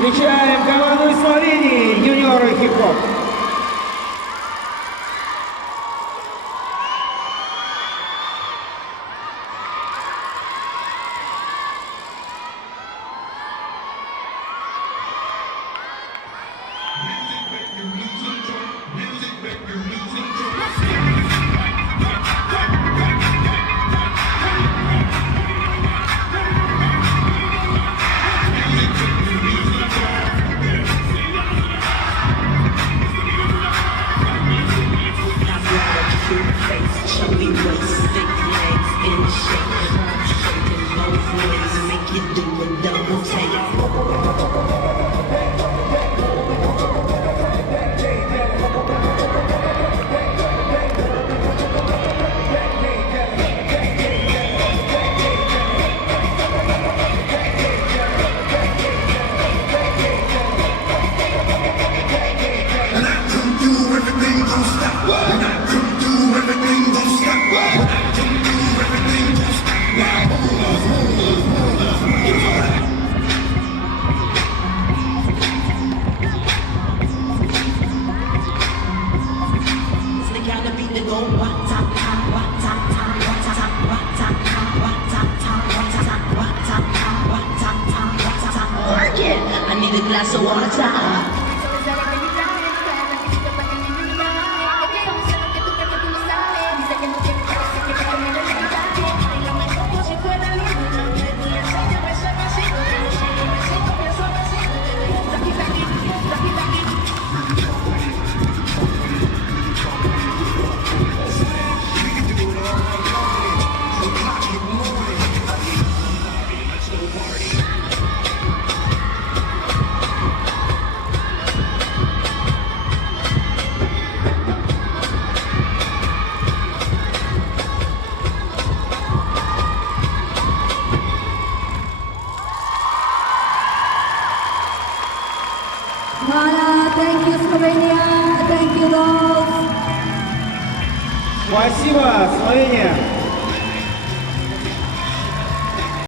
Встречаем команду из Словении, юниоры хип-хоп. Show me waist, thick legs in shape, shaking both ways, make you do a double take. And I come through, everything gon' stop. And I come through, everything gon' stop. When I come through, everything gon' stop. Now hold up, hold up, hold up. It's the kind of beat that go wa ta ta wa ta ta wa ta ta wa ta ta wa ta ta wa ta ta wa ta ta wa ta ta wa ta ta. Work it. I need a glass of water. Thank you, Slovenia. Thank you, girls. Спасибо, Словения.